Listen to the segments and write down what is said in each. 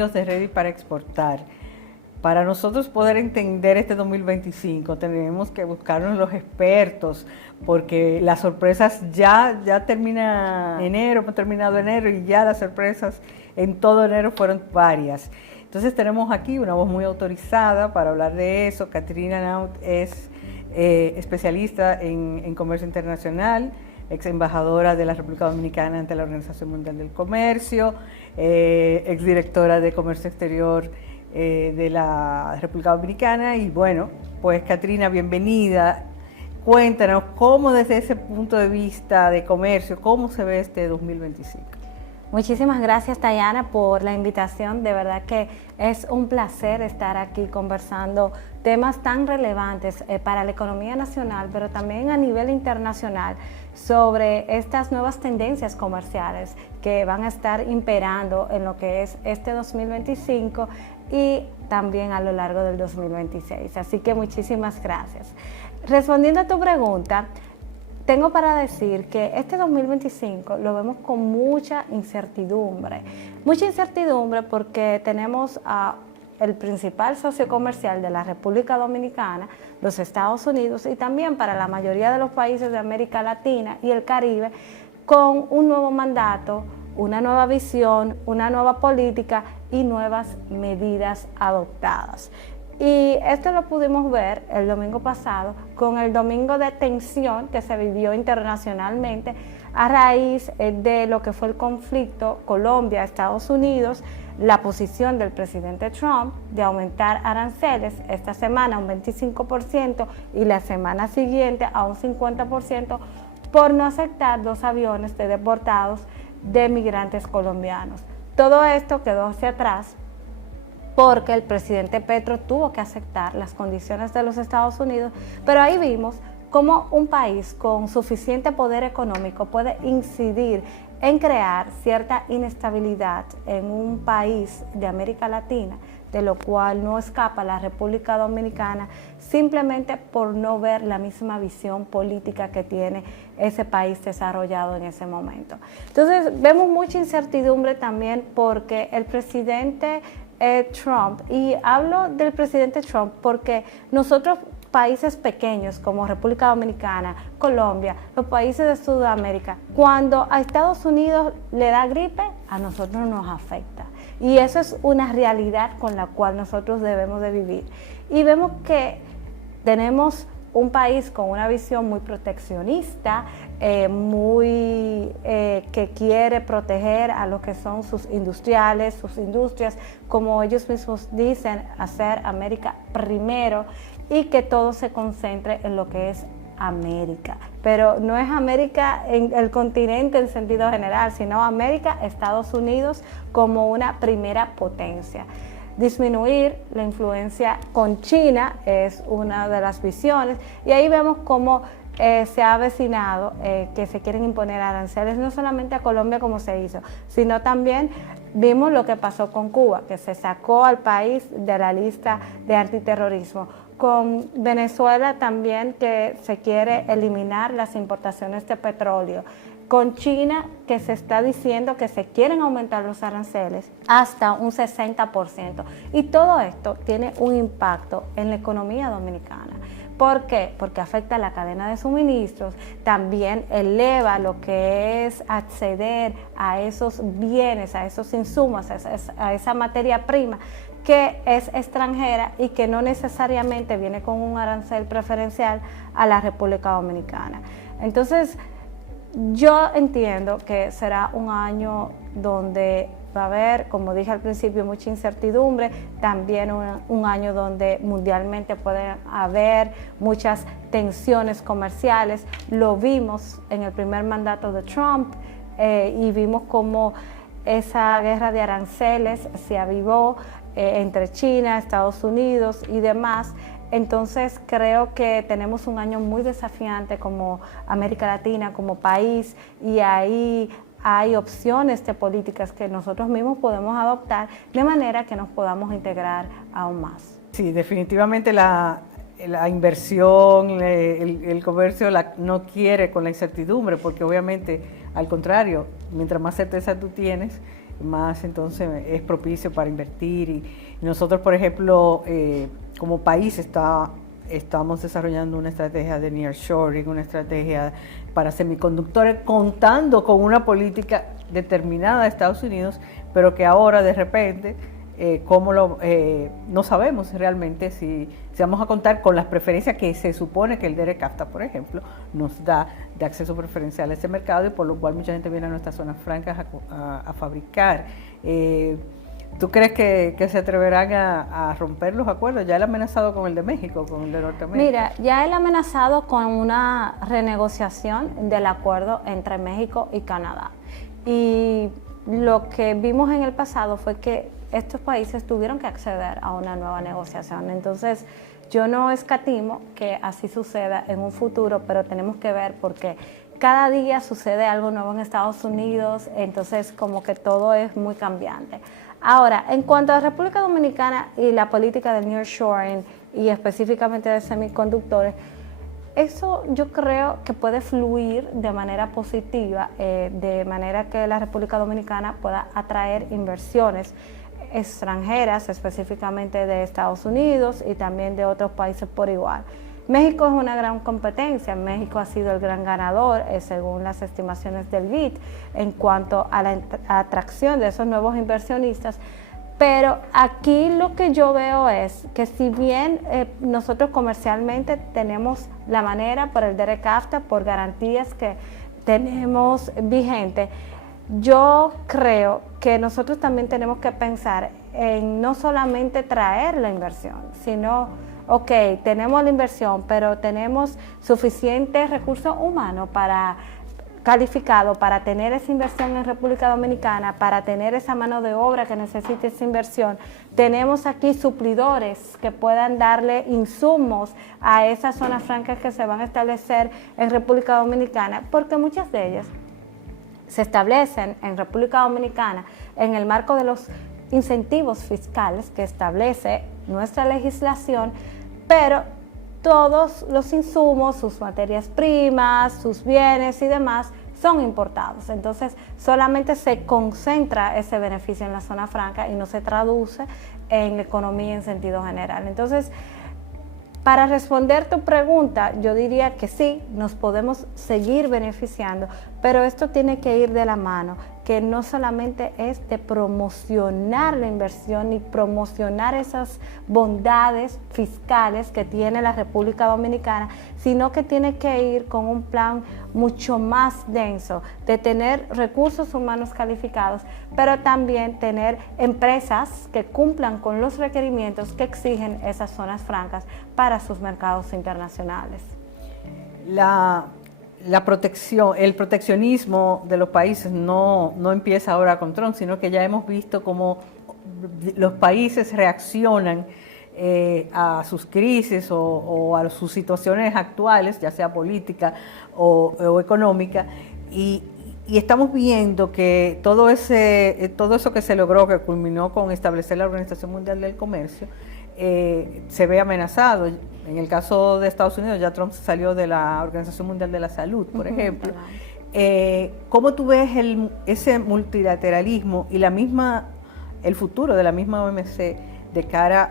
amigos de Ready para Exportar. Para nosotros poder entender este 2025 tenemos que buscarnos los expertos, porque las sorpresas ya termina enero, hemos terminado enero y ya las sorpresas en todo enero fueron varias. Entonces tenemos aquí una voz muy autorizada para hablar de eso. Katrina Naut es especialista en comercio internacional, ex embajadora de la República Dominicana ante la Organización Mundial del Comercio, ex directora de Comercio Exterior de la República Dominicana. Y bueno, pues Katrina, bienvenida. Cuéntanos cómo desde ese punto de vista de comercio, cómo se ve este 2025. Muchísimas gracias, Dayana, por la invitación. De verdad que es un placer estar aquí conversando temas tan relevantes para la economía nacional, pero también a nivel internacional, sobre estas nuevas tendencias comerciales que van a estar imperando en lo que es este 2025 y también a lo largo del 2026. Así que muchísimas gracias. Respondiendo a tu pregunta, tengo para decir que este 2025 lo vemos con mucha incertidumbre porque tenemos a el principal socio comercial de la República Dominicana, los Estados Unidos, y también para la mayoría de los países de América Latina y el Caribe, con un nuevo mandato, una nueva visión, una nueva política y nuevas medidas adoptadas. Y esto lo pudimos ver el domingo pasado con el domingo de tensión que se vivió internacionalmente a raíz de lo que fue el conflicto Colombia-Estados Unidos, la posición del presidente Trump de aumentar aranceles esta semana a un 25% y la semana siguiente a un 50% por no aceptar 2 aviones de deportados de migrantes colombianos. Todo esto quedó hacia atrás porque el presidente Petro tuvo que aceptar las condiciones de los Estados Unidos, pero ahí vimos cómo un país con suficiente poder económico puede incidir en crear cierta inestabilidad en un país de América Latina, de lo cual no escapa la República Dominicana, simplemente por no ver la misma visión política que tiene ese país desarrollado en ese momento. Entonces vemos mucha incertidumbre también porque el presidente Trump, y hablo del presidente Trump porque nosotros, países pequeños como República Dominicana, Colombia, los países de Sudamérica, cuando a Estados Unidos le da gripe, a nosotros nos afecta. Y eso es una realidad con la cual nosotros debemos de vivir. Y vemos que tenemos un país con una visión muy proteccionista, que quiere proteger a lo que son sus industriales, sus industrias, como ellos mismos dicen, hacer América primero y que todo se concentre en lo que es América. Pero no es América en el continente en sentido general, sino América, Estados Unidos como una primera potencia. Disminuir la influencia con China es una de las visiones y ahí vemos cómo se ha avecinado que se quieren imponer aranceles no solamente a Colombia como se hizo, sino también vimos lo que pasó con Cuba, que se sacó al país de la lista de antiterrorismo. Con Venezuela también, que se quiere eliminar las importaciones de petróleo. Con China, que se está diciendo que se quieren aumentar los aranceles hasta un 60%. Y todo esto tiene un impacto en la economía dominicana. ¿Por qué? Porque afecta la cadena de suministros, también eleva lo que es acceder a esos bienes, a esos insumos, a esa materia prima que es extranjera y que no necesariamente viene con un arancel preferencial a la República Dominicana. Entonces, yo entiendo que será un año donde va a haber, como dije al principio, mucha incertidumbre, también un año donde mundialmente pueden haber muchas tensiones comerciales. Lo vimos en el primer mandato de Trump y vimos cómo esa guerra de aranceles se avivó entre China, Estados Unidos y demás. Entonces creo que tenemos un año muy desafiante como América Latina, como país, y ahí hay opciones de políticas que nosotros mismos podemos adoptar de manera que nos podamos integrar aún más. Sí, definitivamente la inversión, el comercio no quiere con la incertidumbre, porque obviamente al contrario, mientras más certeza tú tienes, más entonces es propicio para invertir. Y nosotros, por ejemplo, como país estamos desarrollando una estrategia de nearshoring, una estrategia para semiconductores, contando con una política determinada de Estados Unidos, pero que ahora de repente no sabemos realmente si vamos a contar con las preferencias que se supone que el DERECAFTA, por ejemplo, nos da de acceso preferencial a ese mercado, y por lo cual mucha gente viene a nuestras zonas francas a fabricar. ¿Tú crees que se atreverán a romper los acuerdos? Ya él ha amenazado con el de México, con el de Norteamérica. Mira, ya él ha amenazado con una renegociación del acuerdo entre México y Canadá. Y lo que vimos en el pasado fue que estos países tuvieron que acceder a una nueva negociación. Entonces, yo no escatimo que así suceda en un futuro, pero tenemos que ver porque cada día sucede algo nuevo en Estados Unidos, entonces como que todo es muy cambiante. Ahora, en cuanto a República Dominicana y la política de nearshoring y específicamente de semiconductores, eso yo creo que puede fluir de manera positiva, de manera que la República Dominicana pueda atraer inversiones extranjeras, específicamente de Estados Unidos y también de otros países por igual. México es una gran competencia. México ha sido el gran ganador, según las estimaciones del BID, en cuanto a la atracción de esos nuevos inversionistas. Pero aquí lo que yo veo es que si bien nosotros comercialmente tenemos la manera por el DERECAFTA, por garantías que tenemos vigentes, yo creo que nosotros también tenemos que pensar en no solamente traer la inversión, sino, ok, tenemos la inversión, pero tenemos suficientes recursos humanos calificados para tener esa inversión en República Dominicana, para tener esa mano de obra que necesite esa inversión. Tenemos aquí suplidores que puedan darle insumos a esas zonas francas que se van a establecer en República Dominicana, porque muchas de ellas se establecen en República Dominicana en el marco de los incentivos fiscales que establece nuestra legislación, pero todos los insumos, sus materias primas, sus bienes y demás son importados. Entonces, solamente se concentra ese beneficio en la zona franca y no se traduce en economía en sentido general. Entonces, para responder tu pregunta, yo diría que sí, nos podemos seguir beneficiando, pero esto tiene que ir de la mano, que no solamente es de promocionar la inversión y promocionar esas bondades fiscales que tiene la República Dominicana, sino que tiene que ir con un plan mucho más denso de tener recursos humanos calificados, pero también tener empresas que cumplan con los requerimientos que exigen esas zonas francas para sus mercados internacionales. El proteccionismo de los países no empieza ahora con Trump, sino que ya hemos visto cómo los países reaccionan a sus crisis o a sus situaciones actuales, ya sea política o económica, y estamos viendo que todo eso que se logró, que culminó con establecer la Organización Mundial del Comercio, se ve amenazado. En el caso de Estados Unidos, ya Trump salió de la Organización Mundial de la Salud, por ejemplo. ¿Cómo tú ves ese multilateralismo y el futuro de la misma OMC de cara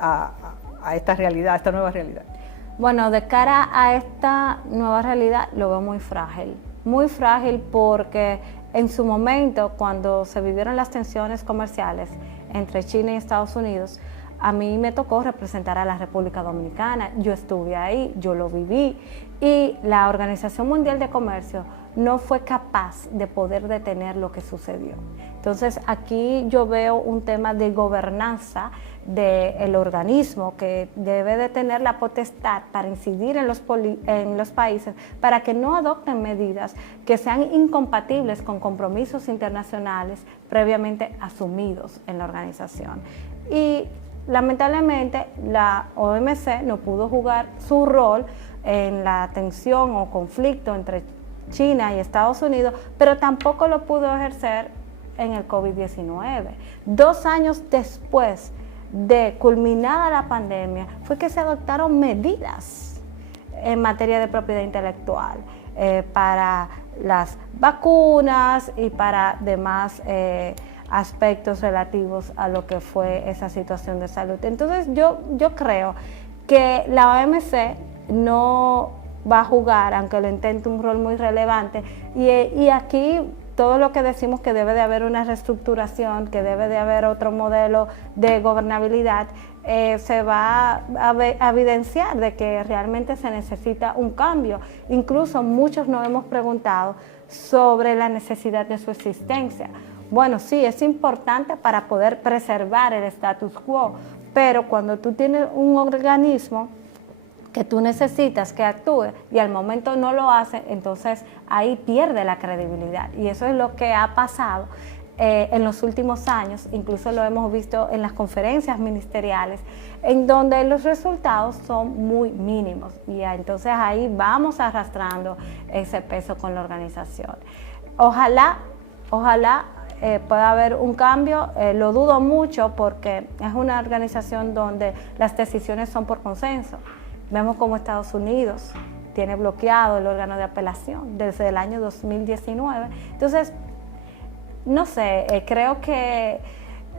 a esta realidad, a esta nueva realidad? Bueno, de cara a esta nueva realidad lo veo muy frágil porque en su momento, cuando se vivieron las tensiones comerciales entre China y Estados Unidos, a mí me tocó representar a la República Dominicana, yo estuve ahí, yo lo viví, y la Organización Mundial de Comercio no fue capaz de poder detener lo que sucedió. Entonces aquí yo veo un tema de gobernanza del organismo que debe de tener la potestad para incidir en los países para que no adopten medidas que sean incompatibles con compromisos internacionales previamente asumidos en la organización. Y lamentablemente la OMC no pudo jugar su rol en la tensión o conflicto entre China y Estados Unidos, pero tampoco lo pudo ejercer en el COVID-19. 2 años después de culminada la pandemia fue que se adoptaron medidas en materia de propiedad intelectual para las vacunas y para demás aspectos relativos a lo que fue esa situación de salud. Entonces yo creo que la OMC no va a jugar, aunque lo intente, un rol muy relevante, y aquí todo lo que decimos que debe de haber una reestructuración, que debe de haber otro modelo de gobernabilidad, se va a evidenciar de que realmente se necesita un cambio. Incluso muchos nos hemos preguntado sobre la necesidad de su existencia. Bueno, sí, es importante para poder preservar el status quo, pero cuando tú tienes un organismo que tú necesitas que actúe y al momento no lo hace, entonces ahí pierde la credibilidad. Y eso es lo que ha pasado en los últimos años, incluso lo hemos visto en las conferencias ministeriales, en donde los resultados son muy mínimos, y entonces ahí vamos arrastrando ese peso con la organización. Ojalá pueda haber un cambio, lo dudo mucho porque es una organización donde las decisiones son por consenso. Vemos como Estados Unidos tiene bloqueado el órgano de apelación desde el año 2019. Entonces, no sé, creo que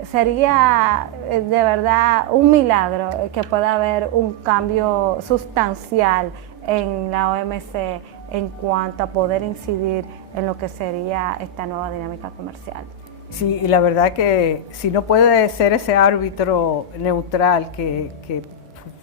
sería de verdad un milagro que pueda haber un cambio sustancial en la OMC en cuanto a poder incidir en lo que sería esta nueva dinámica comercial. Sí, y la verdad que si no puede ser ese árbitro neutral que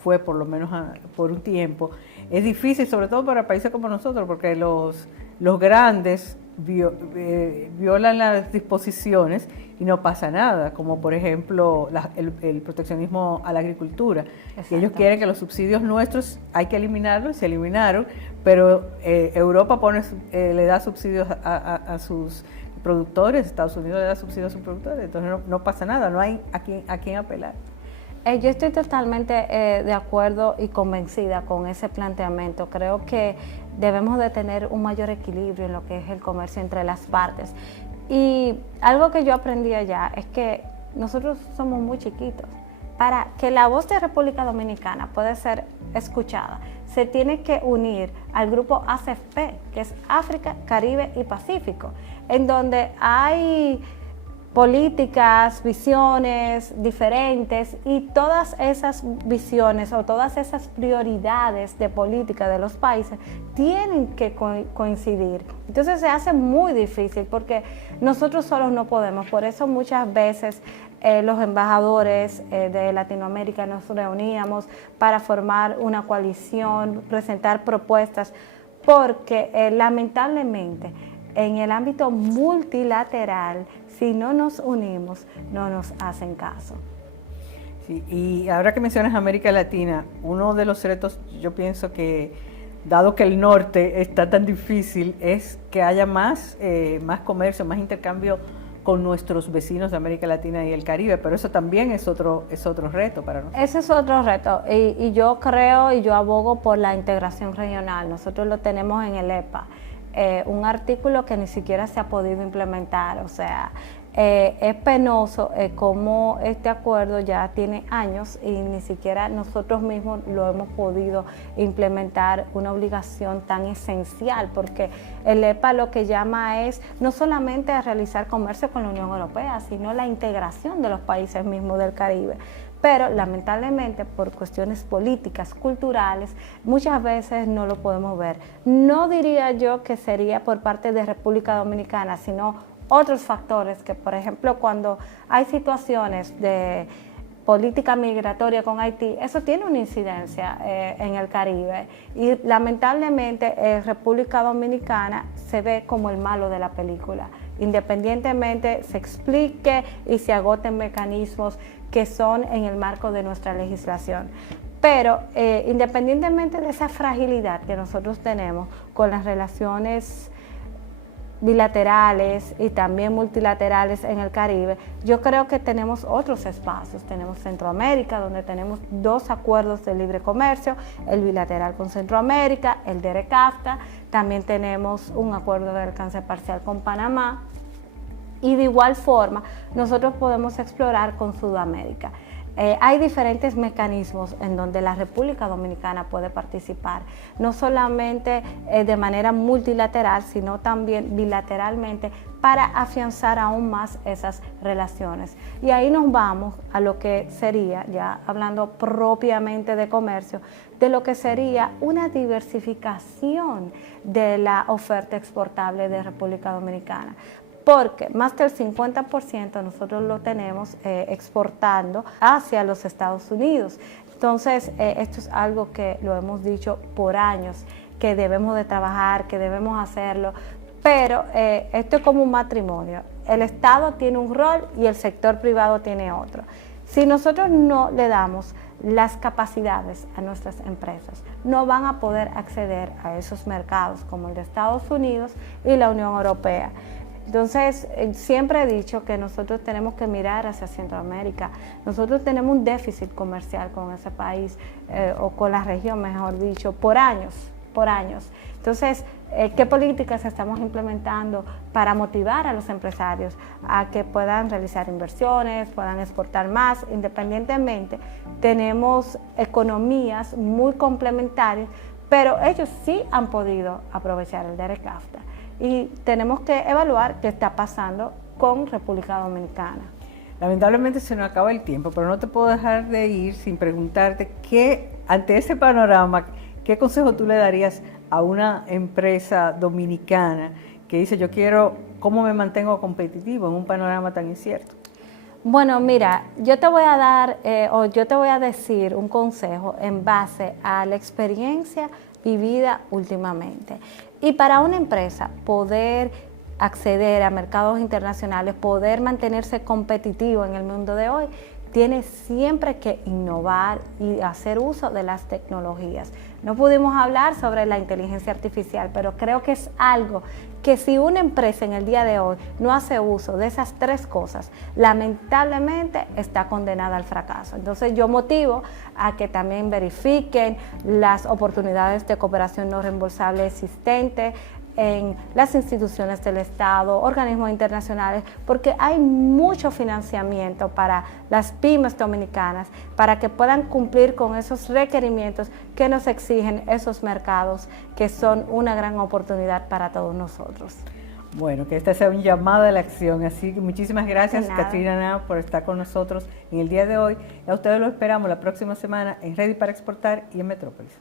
fue por lo menos por un tiempo, es difícil, sobre todo para países como nosotros, porque los grandes violan las disposiciones y no pasa nada, como por ejemplo el proteccionismo a la agricultura. Y ellos quieren que los subsidios nuestros hay que eliminarlos, se eliminaron, pero Europa le da subsidios a sus productores, Estados Unidos le da subsidios a sus productores, entonces no pasa nada, no hay a quién apelar. Yo estoy totalmente de acuerdo y convencida con ese planteamiento. Creo que debemos de tener un mayor equilibrio en lo que es el comercio entre las partes. Y algo que yo aprendí allá es que nosotros somos muy chiquitos. Para que la voz de República Dominicana pueda ser escuchada, se tiene que unir al grupo ACFP, que es África, Caribe y Pacífico, en donde hay políticas, visiones diferentes, y todas esas visiones o todas esas prioridades de política de los países tienen que coincidir. Entonces se hace muy difícil porque nosotros solos no podemos. Por eso muchas veces los embajadores de Latinoamérica nos reuníamos para formar una coalición, presentar propuestas, porque lamentablemente en el ámbito multilateral, si no nos unimos, no nos hacen caso. Sí, y ahora que mencionas América Latina, uno de los retos, yo pienso que, dado que el norte está tan difícil, es que haya más comercio, más intercambio con nuestros vecinos de América Latina y el Caribe, pero eso también es otro reto para nosotros. Ese es otro reto, y yo creo y yo abogo por la integración regional. Nosotros lo tenemos en el EPA. Un artículo que ni siquiera se ha podido implementar, o sea, es penoso cómo este acuerdo ya tiene años y ni siquiera nosotros mismos lo hemos podido implementar, una obligación tan esencial, porque el EPA lo que llama es no solamente a realizar comercio con la Unión Europea, sino la integración de los países mismos del Caribe. Pero lamentablemente por cuestiones políticas, culturales, muchas veces no lo podemos ver. No diría yo que sería por parte de República Dominicana, sino otros factores que, por ejemplo, cuando hay situaciones de política migratoria con Haití, eso tiene una incidencia en el Caribe, y lamentablemente República Dominicana se ve como el malo de la película, independientemente se explique y se agoten mecanismos que son en el marco de nuestra legislación. Pero independientemente de esa fragilidad que nosotros tenemos con las relaciones bilaterales y también multilaterales en el Caribe, yo creo que tenemos otros espacios. Tenemos Centroamérica, donde tenemos 2 acuerdos de libre comercio, el bilateral con Centroamérica, el de ERECAFTA, también tenemos un acuerdo de alcance parcial con Panamá, y de igual forma nosotros podemos explorar con Sudamérica. hay diferentes mecanismos en donde la República Dominicana puede participar, no solamente de manera multilateral, sino también bilateralmente para afianzar aún más esas relaciones. Y ahí nos vamos a lo que sería, ya hablando propiamente de comercio, de lo que sería una diversificación de la oferta exportable de República Dominicana. Porque más del 50% nosotros lo tenemos exportando hacia los Estados Unidos. Entonces, esto es algo que lo hemos dicho por años, que debemos de trabajar, que debemos hacerlo, pero esto es como un matrimonio. El Estado tiene un rol y el sector privado tiene otro. Si nosotros no le damos las capacidades a nuestras empresas, no van a poder acceder a esos mercados como el de Estados Unidos y la Unión Europea. Entonces, siempre he dicho que nosotros tenemos que mirar hacia Centroamérica. Nosotros tenemos un déficit comercial con ese país, o con la región, mejor dicho, por años. Entonces, ¿qué políticas estamos implementando para motivar a los empresarios a que puedan realizar inversiones, puedan exportar más? Independientemente, tenemos economías muy complementarias, pero ellos sí han podido aprovechar el DERECAFTA. Y tenemos que evaluar qué está pasando con República Dominicana. Lamentablemente se nos acaba el tiempo, pero no te puedo dejar de ir sin preguntarte ante ese panorama, ¿qué consejo tú le darías a una empresa dominicana que dice cómo me mantengo competitivo en un panorama tan incierto? Bueno, mira, yo te voy a dar yo te voy a decir un consejo en base a la experiencia vivida últimamente. Y para una empresa poder acceder a mercados internacionales, poder mantenerse competitivo en el mundo de hoy, tiene siempre que innovar y hacer uso de las tecnologías. No pudimos hablar sobre la inteligencia artificial, pero creo que es algo que si una empresa en el día de hoy no hace uso de esas tres cosas, lamentablemente está condenada al fracaso. Entonces yo motivo a que también verifiquen las oportunidades de cooperación no reembolsable existentes en las instituciones del Estado, organismos internacionales, porque hay mucho financiamiento para las pymes dominicanas para que puedan cumplir con esos requerimientos que nos exigen esos mercados, que son una gran oportunidad para todos nosotros. Bueno, que esta sea un llamado a la acción, así que muchísimas gracias, Katrina Henao, por estar con nosotros en el día de hoy. A ustedes los esperamos la próxima semana en Ready para Exportar y en Metrópolis.